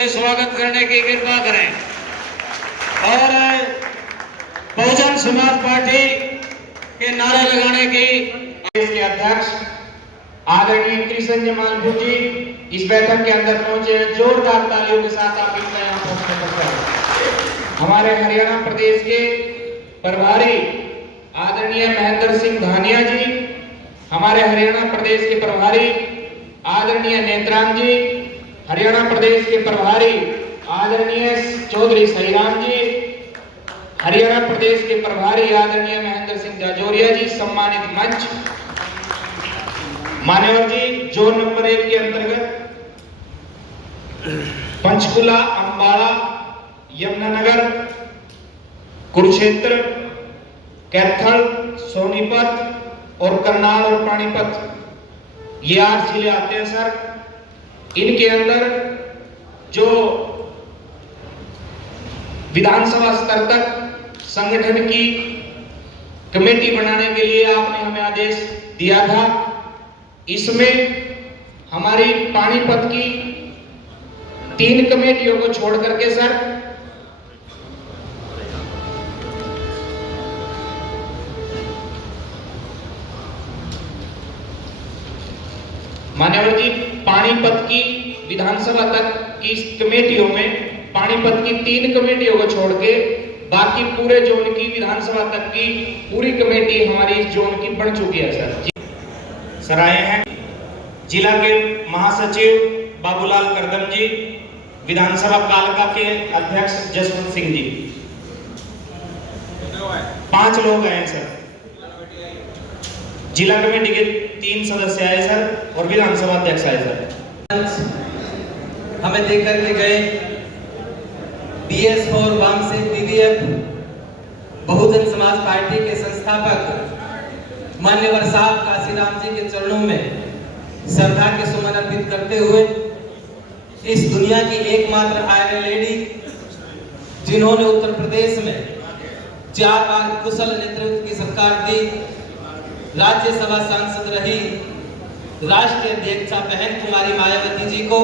स्वागत करने की कृपा करें। और बहुजन समाज पार्टी के नारे लगाने की इसके अध्यक्ष आदरणीय कृष्ण जमालपुर जी इस बैठक के अंदर पहुंचे हैं। जोरदार तालियों के साथ आप इनका यहाँ पहुंचने पर हमारे हरियाणा प्रदेश के प्रभारी आदरणीय महेंद्र सिंह धानिया जी, हमारे हरियाणा प्रदेश के प्रभारी आदरणीय नेत्राम जी, हरियाणा प्रदेश के प्रभारी आदरणीय चौधरी सहीराम जी, हरियाणा प्रदेश के प्रभारी आदरणीय महेंद्र सिंह जाजोरिया जी, सम्मानित मंच मान्यवर जी। जोन नंबर 1 के अंतर्गत पंचकुला, अंबाला, यमुनानगर, कुरुक्षेत्र, कैथल, सोनीपत और करनाल और पानीपत ये 8 जिले आते हैं सर। इनके अंदर जो विधानसभा स्तर तक संगठन की कमेटी बनाने के लिए आपने हमें आदेश दिया था, इसमें हमारी पानीपत की 3 कमेटियों को छोड़ करके सर मान्यवर जी, पानीपत की विधानसभा तक की कमेटियों में पानीपत की 3 कमेटियों को छोड़ के बाकी पूरे जोन की विधानसभा तक की पूरी कमेटी हमारी इस जोन की बन चुकी है सर। सर आए हैं जिला के महासचिव बाबूलाल करदम जी, विधानसभा कालका के अध्यक्ष जसवंत सिंह जी। 5 लोग आए सर। जिला कमेटी के 3 सदस्य आए सर और विधानसभा अध्यक्ष आए सर। हमें देख करके गए BS4 वाम से BVF बहुजन समाज पार्टी के संस्थापक मान्यवर साहब काशीराम जी के चरणों में श्रद्धा के सुमन अर्पित करते हुए इस दुनिया की एकमात्र आयरन लेडी जिन्होंने उत्तर प्रदेश में 4 बार कुशल नेतृत्व की सरकार दी, राज्यसभा सांसद रही, राष्ट्रीय अध्यक्षा बहन कुमारी मायावती जी को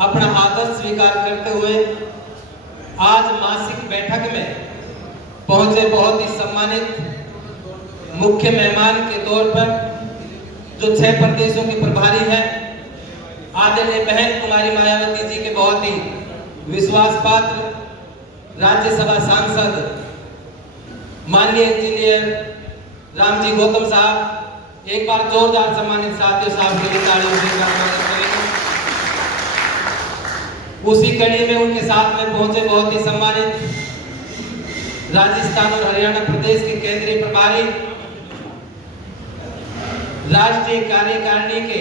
अपना आदर्श स्वीकार करते हुए आज मासिक बैठक में पहुंचे बहुत ही सम्मानित मुख्य मेहमान के तौर पर जो 6 प्रदेशों के प्रभारी हैं, आदरणीय बहन कुमारी मायावती जी के बहुत ही विश्वास पात्र राज्यसभा सांसद माननीय इंजीनियर रामजी गौतम साहब, एक बार जोरदार सम्मानित साथियों साहब के लिए तालियों से स्वागत करेंगे। उसी कड़ी में उनके साथ में पहुंचे बहुत ही सम्मानित राजस्थान और हरियाणा प्रदेश के केंद्रीय प्रभारी, राष्ट्रीय कार्यकारिणी के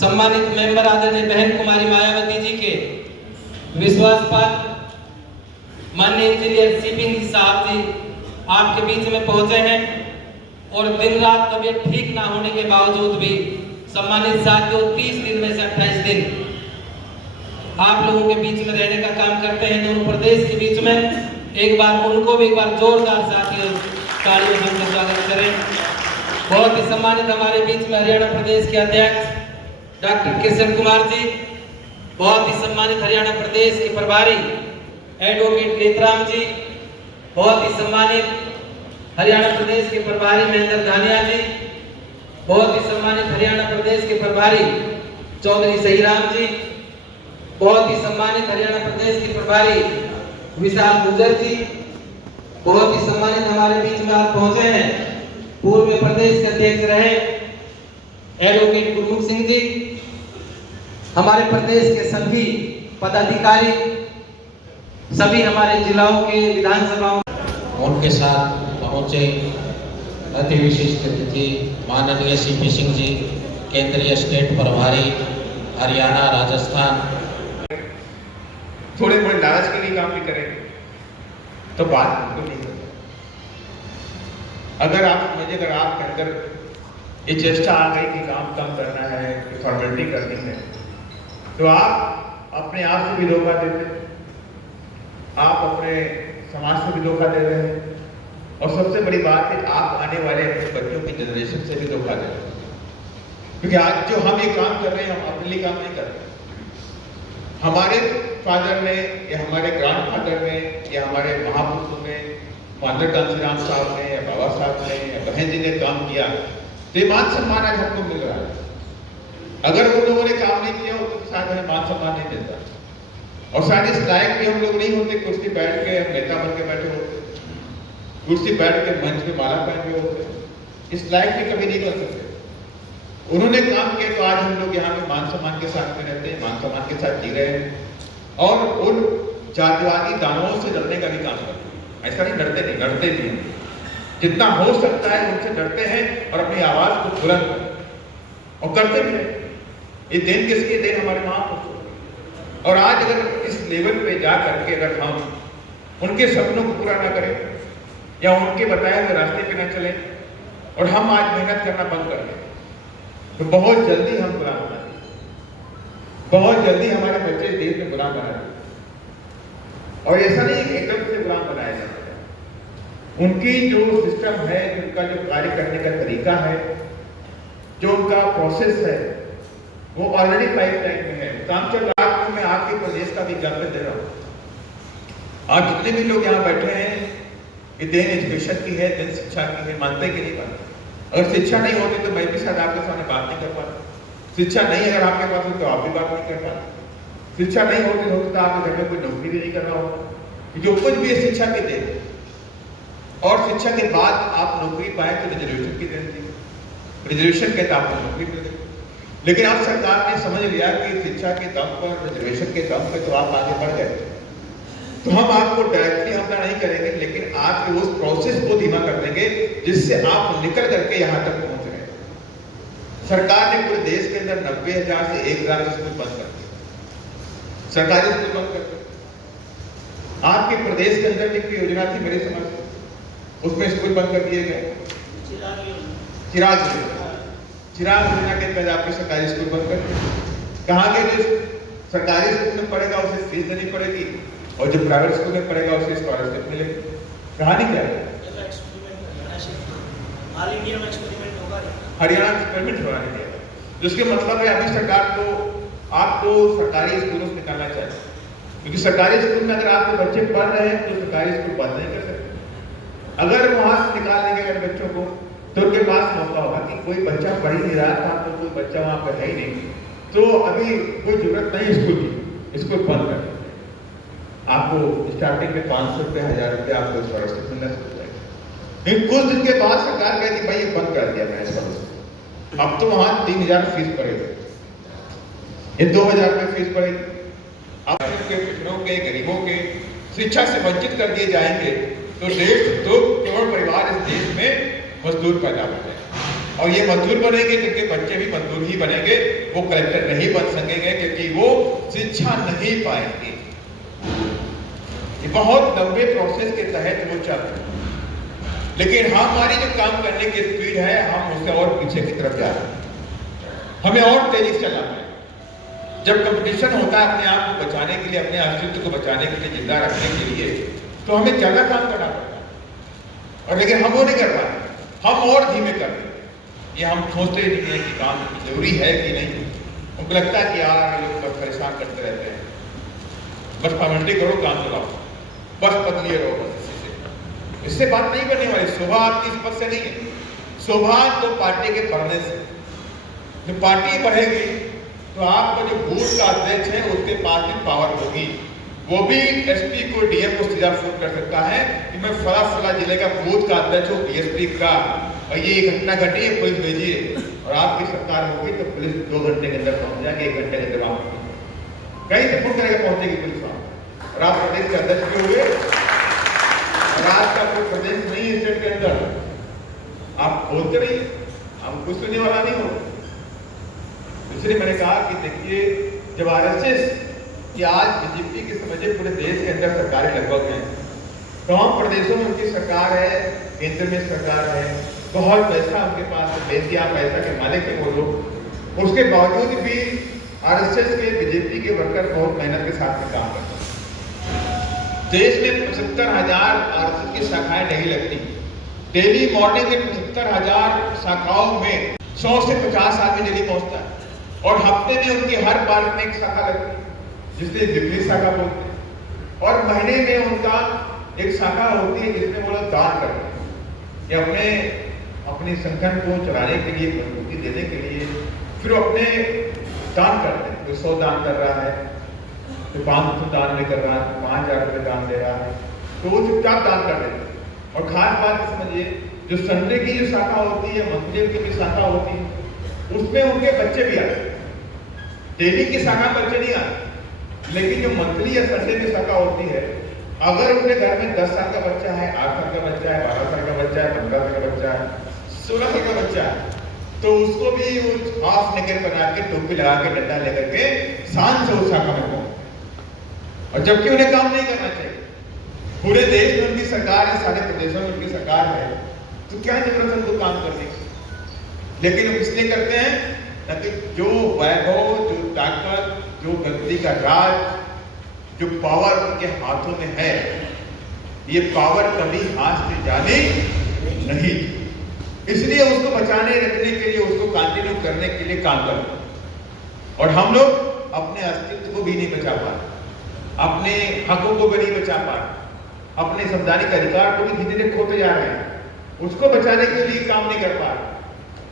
सम्मानित मेंबर आदरणीय बहन कुमारी मायावती जी के विश्वास पात्र माननीय इंजीनियर CP साहब जी आपके बीच में पहुंचे हैं और दिन रात तबीयत ठीक ना होने के बावजूद भी सम्मानित साथियों 30 दिन में से 28 दिन आप लोगों के बीच में रहने का काम करते हैं दोनों प्रदेश के बीच में। एक बार उनको भी एक बार जोरदार साथियों तालियों से स्वागत करें। बहुत ही सम्मानित हमारे बीच में हरियाणा प्रदेश के अध्यक्ष डॉक्टर किशन कुमार जी, बहुत ही सम्मानित हरियाणा प्रदेश के प्रभारी एडवोकेट नेत्राम जी, बहुत ही सम्मानित हरियाणा प्रदेश के प्रभारी महेंद्र धानिया जी, बहुत ही सम्मानित हरियाणा प्रदेश के प्रभारी चौधरी सहीराम जी, बहुत ही सम्मानित हरियाणा प्रदेश के प्रभारी विशाल गुर्जर जी, बहुत ही सम्मानित हमारे बीच में आप पहुंचे हैं पूर्व में प्रदेश के अध्यक्ष रहे एडवोकेट गुरमुख सिंह जी, हमारे प्रदेश के सभी पदाधिकारी, सभी हमारे जिलाओं के विधानसभाओं उनके साथ पहुंचे अति विशिष्ट अतिथि माननीय CP सिंह जी, केंद्रीय स्टेट प्रभारी हरियाणा राजस्थान। थोड़े बड़े लालच के लिए काम भी करेंगे तो बात बिल्कुल नहीं होगी। अगर आपके अंदर ये चेष्टा आ गई कि काम कम करना है, फॉर्मेलिटी करनी है, तो आप अपने आप से भी धोखा देते, आप अपने समाज से भी धोखा दे रहे हैं और सबसे बड़ी बात है आप आने वाले अपने बच्चों की जनरेशन से भी धोखा दे रहे हैं। क्योंकि आज जो हम ये काम कर रहे हैं हम अपने लिए काम नहीं कर रहे, हमारे फादर ने या हमारे ग्रैंड फादर ने या हमारे महापुरुषों ने, फादर कांशीराम साहब ने या बाबा साहब ने या बहन जी ने काम किया, तो ये मान सम्मान आज हमको मिल रहा है। अगर वो लोगों ने काम नहीं किया होता तो शायद हमें मान सम्मान नहीं मिलता, और शायद इस लायक भी हम लोग नहीं होते कुर्सी बैठ के हम नेता बन के बैठे होते, कुर्सी बैठ के मंच पे माला पहन के होते, इस लायक भी कभी नहीं बन सकते। उन्होंने काम किया तो आज हम लोग यहाँ पे मान सम्मान के साथ में रहते हैं, मान सम्मान के साथ जी रहे हैं, और उन जातिवादी दानवों से लड़ने का भी काम करते हैं। ऐसा नहीं लड़ते नहीं, लड़ते भी हैं, जितना हो सकता है उनसे लड़ते हैं और अपनी आवाज को बुलंद करते और करते भी हैं। ये देन किसकी? देन हमारे महापुरुषों। और आज अगर इस लेवल पे जा करके अगर हम उनके सपनों को पूरा ना करें या उनके बताए हुए रास्ते पे ना चलें और हम आज मेहनत करना बंद कर दें, तो बहुत जल्दी हम गुलाम बना देंगे, बहुत जल्दी हमारे बच्चे देश में गुलाम बना देंगे। और ऐसा नहीं कि एकदम से गुलाम बनाया जाता है। उनकी जो सिस्टम है, उनका जो कार्य करने का तरीका है, जो उनका प्रोसेस है, वो ऑलरेडी पाइपलाइन में है, काम चल रहा है। मैं आपके प्रदेश का भी एग्जाम्पल दे रहा हूँ। आज जितने भी लोग यहाँ बैठे हैं, ये देन एजुकेशन की है, देन शिक्षा की है, मानते कि नहीं मानते? अगर शिक्षा नहीं होती तो मैं भी शायद आपके सामने बात नहीं कर पाता। शिक्षा नहीं अगर आपके पास हो तो आप भी बात नहीं कर पाते। शिक्षा नहीं होती तो आपके घर में कोई नौकरी भी नहीं कर रहा होता। जो कुछ भी है शिक्षा की देन, और शिक्षा के बाद आप नौकरी पाए तो रिजर्वेशन की देन थी, रिजर्वेशन के तहत आपको नौकरी मिल गई। लेकिन अब सरकार ने समझ लिया कि शिक्षा के दम पर, रिजर्वेशन के दम पर तो आप आगे बढ़ गए, तो हम आपको डायरेक्टली हमला नहीं करेंगे, लेकिन आपके उस प्रोसेस को धीमा कर देंगे जिससे आप निकल करके यहाँ तक पहुंच गए। सरकार ने पूरे देश के अंदर 90,000 से 1,00,000 स्कूल बंद कर दिए, सरकारी स्कूल बंद कर दिए। आपके प्रदेश के अंदर भी योजना थी मेरे समझ से, उसमें स्कूल बंद कर दिए गए। चिराग योजना के तहत आपके सरकारी स्कूल बंद कर दिए। कहाँ के जो सरकारी स्कूल में पढ़ेगा उसे फीस देनी पड़ेगी, और जो प्राइवेट स्कूल में पढ़ेगा उसे स्कॉलरशिप मिलेगी। कहानी क्या है? हरियाणा एक्सपेरिमेंट होना नहीं दिया, जिसके मतलब है अभी सरकार को आपको सरकारी स्कूलों से निकालना चाहिए, क्योंकि सरकारी स्कूल में अगर आपके बच्चे पढ़ रहे हैं तो सरकारी स्कूल बंद नहीं कर सकते। अगर वहां से निकाल देंगे अगर बच्चों को, तो उनके पास मौका होगा कि कोई बच्चा पढ़ ही नहीं रहा था, तो कोई बच्चा वहां पर है ही नहीं, तो अभी कोई जरूरत नहीं स्कूल की, स्कूल बंद कर। आपको स्टार्टिंग में 500 रुपये, 1000 रुपये आपको स्कॉलरशिप मिलना शुरू हो जाएगा। लेकिन कुछ दिन के बाद सरकार कहती भाई ये बंद कर दिया मैंने स्कॉलरशिप, अब तो वहां 3,000 फीस पड़ेगी, ये 2,000 रुपये फीस पड़ेगी। अब के पिछड़ों के, गरीबों के शिक्षा से वंचित कर दिए जाएंगे तो 1.5-2 करोड़ परिवार इस देश में मजदूर पैदा हो जाएंगे, और ये मजदूर बनेंगे क्योंकि बच्चे भी मजदूर ही बनेंगे, वो कलेक्टर नहीं बन सकेंगे क्योंकि वो शिक्षा नहीं पाएंगे। बहुत लंबे प्रोसेस के तहत वो चल रहे हैं, लेकिन हमारी जो काम करने की स्पीड है, हम उससे और पीछे की तरफ जा रहे हैं, हमें और तेजी से चलाना है। जब कंपटीशन होता है अपने आप को बचाने के लिए, अपने अस्तित्व को बचाने के लिए, जिंदा रखने के लिए, तो हमें ज्यादा काम करना पड़ता है, और लेकिन हम वो नहीं कर पाते, हम और धीमे कर रहे हैं। ये हम सोचते ही नहीं है कि काम जरूरी है कि नहीं, उनको लगता है कि यार लोग बस परेशान करते रहते हैं, बस फॉर्मेलिटी करो, काम चलाओ, बस बदलिए रहो, बस इससे बात नहीं करने वाली। शोभा आपकी इस पद से नहीं है, शोभा तो पार्टी के बढ़ने से। जब पार्टी बढ़ेगी तो आपका जो बूथ का अध्यक्ष है उसके पास भी पावर होगी, वो भी एसपी को, डीएम को सीधा फोन कर सकता है कि मैं फला जिले का बूथ का अध्यक्ष हूँ डीएसपी का, और ये घटना घटी है, पुलिस भेजिए, और आपकी सरकार होगी तो पुलिस 2 घंटे के अंदर पहुंच जाएगी, 1 घंटे के अंदर वहां कहीं से फोन करेगा पहुंचेगी पुलिस वहां। और आप प्रदेश के अध्यक्ष भी हुए, और आपका कोई प्रदेश नहीं है स्टेट के अंदर, आप बोलते रहिए, हम कुछ सुनने वाला नहीं हो। इसलिए मैंने कहा कि देखिए, जब आरएसएस कि आज बीजेपी के समझे पूरे देश के अंदर सरकारें लगभग हैं, तमाम प्रदेशों में उनकी सरकार है, केंद्र में सरकार है, बहुत पैसा उनके पास है, बेसिया पैसा के मालिक है वो लोग, उसके बावजूद भी आरएसएस के, बीजेपी के वर्कर बहुत मेहनत के साथ में काम करते हैं। देश में 75,000 आरएसएस की शाखाएं नहीं लगती, डेली मॉर्निंग में 75,000 शाखाओं में 100 से 50 आदमी डेली पहुंचता है, और हफ्ते में उनकी हर पार्क में एक शाखा लगती है। जिससे विपरीत शाखा बोलते हैं, और महीने में उनका एक शाखा होती है जिसमें वो लोग दान करते हैं कि अपने संगठन को चलाने के लिए, मजबूती देने के लिए फिर अपने दान करते हैं। कोई 100 दान कर रहा है, कोई 500 दान में कर रहा है, 5000 रुपये दान दे रहा है, तो वो चुपचाप दान कर देते हैं। और खास बात समझिए, जो संडे की जो शाखा होती है, मंथली की भी शाखा होती है, उसमें उनके बच्चे भी आते हैं। डेली की शाखा बच्चे नहीं आते, लेकिन जो मंथली या संडे की शाखा होती है, अगर उनके घर में 10 साल का बच्चा है, 8 साल का बच्चा है, 12 साल का बच्चा है, 15 साल का बच्चा है, 16 साल का बच्चा है, तो उसको भी हाफ नेकेड बना के, टोपी लगा के, डंडा लेकर के शान से उस शाखा में पहुंचे। और जबकि उन्हें काम नहीं करना चाहिए, पूरे देश में उनकी सरकार है, सारे प्रदेशों में उनकी सरकार है, तो क्या जरूरत है उनको काम करने की? लेकिन वो इसलिए करते हैं ताकि जो वैभव, जो ताकत, जो गद्दी का राज, जो पावर उनके हाथों में है, ये पावर कभी हाथ से जाने नहीं, इसलिए उसको बचाने रखने के लिए, उसको कंटिन्यू करने के लिए काम करते हैं। और हम लोग अपने अस्तित्व को भी नहीं बचा पा रहे, अपने हकों को भी नहीं बचा पा रहे, अपने संवैधानिक अधिकार को भी धीरे धीरे खोते जा रहे हैं, उसको बचाने के लिए काम नहीं कर पा रहे।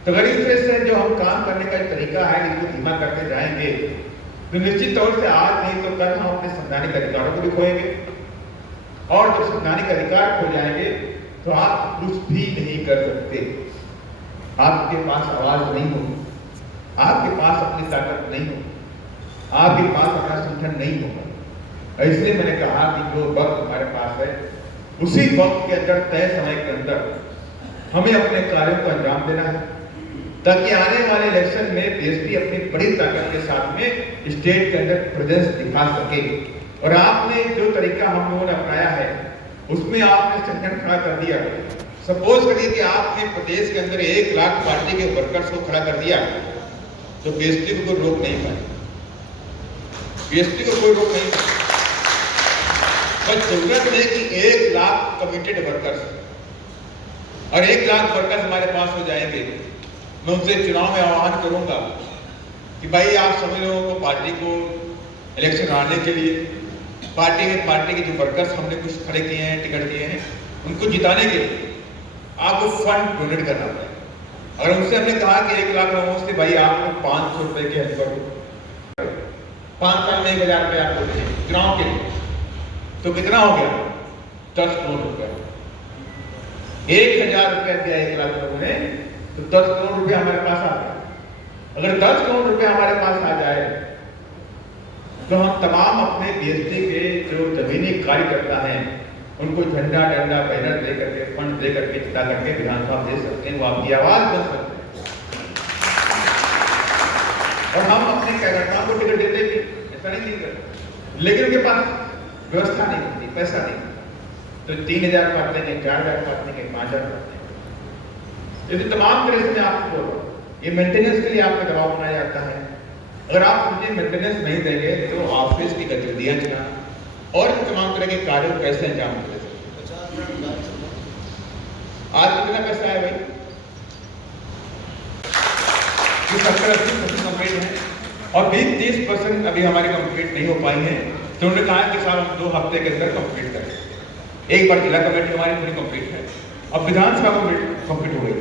तो अगर इस तरह से जो हम काम करने का तरीका है, इसको धीमा करते जाएंगे, तो निश्चित तौर से आज नहीं तो कल हम अपने संवैधानिक अधिकारों को भी खोएंगे, और जब संवैधानिक अधिकार खो जाएंगे तो आप कुछ भी नहीं कर सकते। आपके पास आवाज नहीं होगी, आपके पास अपनी ताकत नहीं होगी, आपके पास अपना संगठन नहीं होगा। इसलिए मैंने कहा कि जो वक्त हमारे पास है, उसी वक्त के अंदर, तय समय के अंदर हमें अपने कार्यों को अंजाम देना है, ताकि आने वाले इलेक्शन में बीएसपी अपनी बड़ी ताकत के साथ में स्टेट के अंदर प्रेजेंस दिखा सके। और आपने जो तरीका हम लोगों ने अपनाया है, उसमें आपने संगठन खड़ा कर दिया। सपोज करिए कि आपने प्रदेश के अंदर 1 लाख पार्टी के वर्कर्स को खड़ा कर दिया, तो बीएसपी को कोई रोक नहीं पाए, बीएसपी को कोई रोक नहीं पाए। बस जरूरत है कि 1 लाख कमिटेड वर्कर्स, और 1 लाख वर्कर्स हमारे पास हो जाएंगे, मैं उनसे चुनाव में आह्वान करूंगा कि भाई आप सभी लोगों को, पार्टी को इलेक्शन आने के लिए, पार्टी के जो वर्कर्स हमने कुछ खड़े किए हैं, टिकट दिए हैं, उनको जिताने के लिए आपको फंड डोनेट करना पड़ेगा। और उनसे हमने कहा कि 1 लाख लोगों से भाई आपको 500 रुपए की हेल्प करो, 5 साल में 1000 रुपये आपको दीजिए चुनाव के लिए, तो कितना हो गया? 10 करोड़ रुपए। 1000 रुपया दिया 1 लाख लोगों ने, तो 10 करोड़ रुपया हमारे पास आ गया। अगर 10 करोड़ रुपया हमारे पास आ जाए, तो हम तमाम अपने बीएसपी के जो जमीनी कार्यकर्ता हैं, उनको झंडा, डंडा, बैनर दे करके, फंड दे करके, जिता करके विधानसभा दे सकते हैं, वो आपकी आवाज बन सकते हैं। और हम अपने कार्यकर्ताओं को टिकट देते भी, ऐसा नहीं करते, लेकिन उनके पास व्यवस्था नहीं होती, पैसा नहीं, तो 3000 काट देंगे, 4000 काट देंगे, 5000 काट देंगे। यदि तमाम तरह से मैं आपको बोल रहा हूँ, ये मेंटेनेंस के लिए आपका दबाव बनाया जाता है। अगर आप मुझे मेंटेनेंस नहीं देंगे, तो ऑफिस की गतिविधियां चलाना और तमाम तरह के कार्यों को कैसे अंजाम दे सकते? आज कितना पैसा है भाई? 70-80% कंप्लीट है, और 20-30% अभी हमारे कंप्लीट नहीं हो पाई हैं। तो उन्होंने कहा कि साहब हम 2 हफ्ते के अंदर कंप्लीट करें। एक बार जिला कमेटी हमारी पूरी कंप्लीट है, अब विधानसभा कंप्लीट हो गई,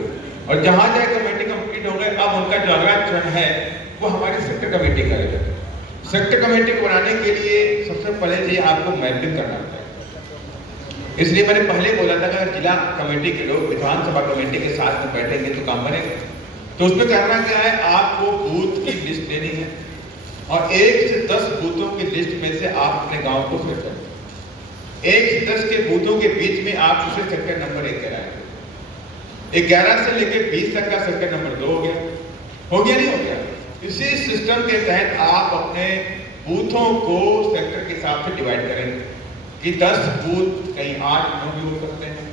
और जहां जाए कमेटी कंप्लीट हो गए, अब उनका जो अगला चरण है वो हमारी सेक्टर कमेटी करेगा। सेक्टर कमेटी को बनाने के लिए सबसे पहले जी आपको मैपिंग करना होता है। इसलिए मैंने पहले बोला था कि अगर जिला कमेटी के लोग विधानसभा कमेटी के साथ में बैठेंगे तो काम बनेगा। तो उसमें करना क्या है, आपको बूथ की लिस्ट लेनी है, और 1 से 10 बूथों की लिस्ट में से आप अपने गांव को सेट करें। 1 से 10 के बूथों के बीच में आप उसे सेक्टर नंबर 1 कराएंगे। 11 से लेकर 20 तक का सेक्टर नंबर 2 हो गया नहीं हो गया? इसी सिस्टम के तहत आप अपने बूथों को सेक्टर के हिसाब से डिवाइड करेंगे कि 10 बूथ कहीं 8-9 भी हो सकते हैं,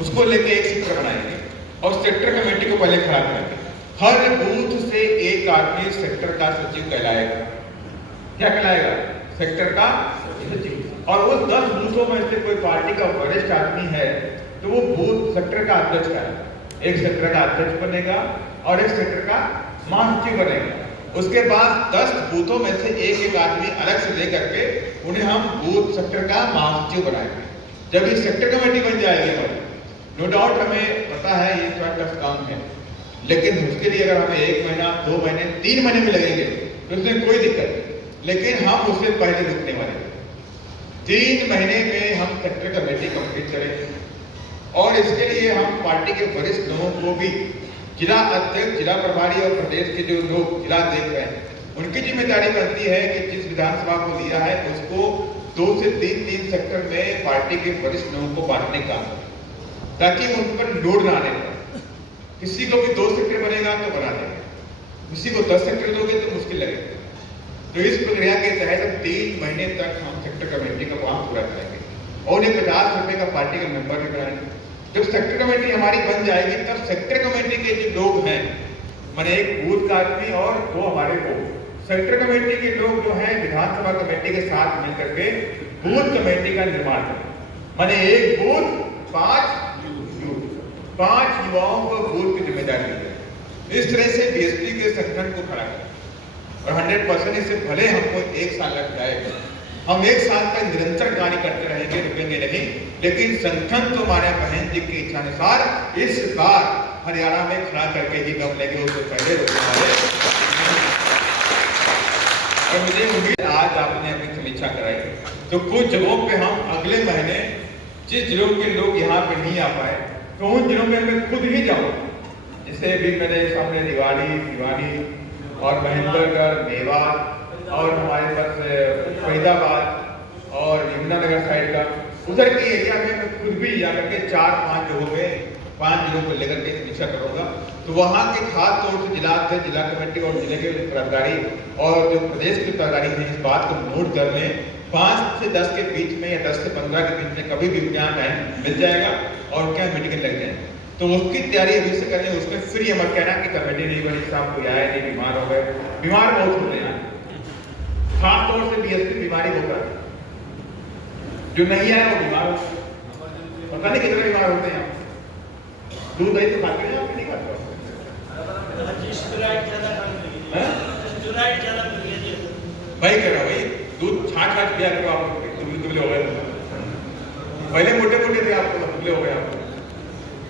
उसको लेकर एक सेक्टर बनाएंगे और सेक्टर कमेटी को पहले खड़ा करेंगे। हर बूथ से एक आदमी सेक्टर का सचिव कहलाएगा। क्या कहलाएगा? सेक्टर का सचिव। और वो 10 बूथों में से कोई पार्टी का वरिष्ठ आदमी है तो वो बूथ सेक्टर का अध्यक्ष है, एक सेक्टर का अध्यक्ष बनेगा और एक सेक्टर का महासचिव बनेगा। उसके बाद 10 बूथों में से एक एक आदमी अलग से लेकर के उन्हें हम बूथ सेक्टर का महासचिव बनाएंगे। जब ये सेक्टर कमेटी बन जाएगी हमारी, नो डाउट हमें पता है ये थोड़ा टफ काम है, लेकिन उसके लिए अगर हमें 1 महीना, 2 महीने, 3 महीने में लगेंगे तो उसमें कोई दिक्कत नहीं, लेकिन हम उससे पहले रुकने वाले हैं। 3 महीने में हम सेक्टर कमेटी कंप्लीट करेंगे और इसके लिए हम पार्टी के वरिष्ठ लोगों को भी, जिला अध्यक्ष, जिला प्रभारी और प्रदेश के जो लोग जिला देख रहे हैं, उनकी जिम्मेदारी बनती है कि जिस विधानसभा को दिया है उसको 2 से 3 सेक्टर में पार्टी के वरिष्ठ लोगों को बांटने का, ताकि उन पर लोड ना आने पाए। किसी को भी 2 सेक्टर बनेगा तो बना देंगे, किसी को 10 सेक्टर दोगे तो मुश्किल लगेगा। तो इस प्रक्रिया के तहत 3 महीने तक हम सेक्टर कमेटी का काम पूरा करेंगे और उन्हें 50 रुपए का पार्टी का मेंबर भी बनाएंगे। जब सेक्टर कमेटी हमारी बन जाएगी तब सेक्टर कमेटी के जो लोग हैं, माने एक बूथ का आदमी और 2 हमारे लोग, सेक्टर कमेटी के लोग जो हैं विधानसभा कमेटी के साथ मिलकर के बूथ कमेटी का निर्माण करें। माने एक बूथ 5 युवाओं को बूथ की जिम्मेदारी दी जाए। इस तरह से बीएसपी के संगठन को खड़ा करें और 100% इससे भले हमको 1 साल लग जाएगा, हम 1 साल तक निरंतर कार्य करते रहेंगे, रुकेंगे नहीं, लेकिन संगठन तो हमारे बहन जी की इच्छा अनुसार इस बार हरियाणा में खड़ा करके ही दम लेंगे, उससे पहले रुकने वाले। और मुझे उम्मीद आज आपने अपनी समीक्षा कराई तो कुछ जगहों पे हम अगले महीने, जिस जिलों के लोग यहाँ पे नहीं आ पाए, तो उन जिलों में मैं खुद ही जाऊँ। जैसे भी मेरे सामने दिवाली और महेंद्रगढ़, मेवात और हमारे पास फरीदाबाद और यमुनानगर साइड का, उधर के एरिया में मैं खुद भी जाकर के 4-5 जगहों में 5 जिलों को लेकर के समीक्षा करूंगा। तो वहाँ के खास तौर से जिला अध्यक्ष, जिला कमेटी और जिले के पदाधिकारी और जो प्रदेश के पदाधिकारी हैं इस बात को नोट कर लें। 5 से 10 के बीच में या 10 से 15 के बीच में कभी भी क्या टाइम मिल जाएगा और क्या मीटिंग लग जाए, तो उसकी तैयारी अभी से करें। उसमें फ्री मत कहना कि कमेटी नहीं बनी, साहब कोई आया नहीं, बीमार हो गए। बीमार बहुत होते हैं, खास तौर से बीएसपी बीमारी होता है, जो नहीं आया वो बीमार होता है। पता नहीं कितने बीमार होते हैं। दूध दही तो खाते हैं, आप नहीं खाते? भाई कह रहा भाई, दूध छाछ पिया करो, आप दुबले हो गए। पहले मोटे थे, आपको दुबले हो गए। आप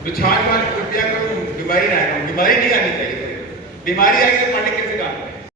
तो छाछ पिया करो, बीमारी ना आएगा। बीमारी नहीं आनी चाहिए। बीमारी आएगी तो पार्टी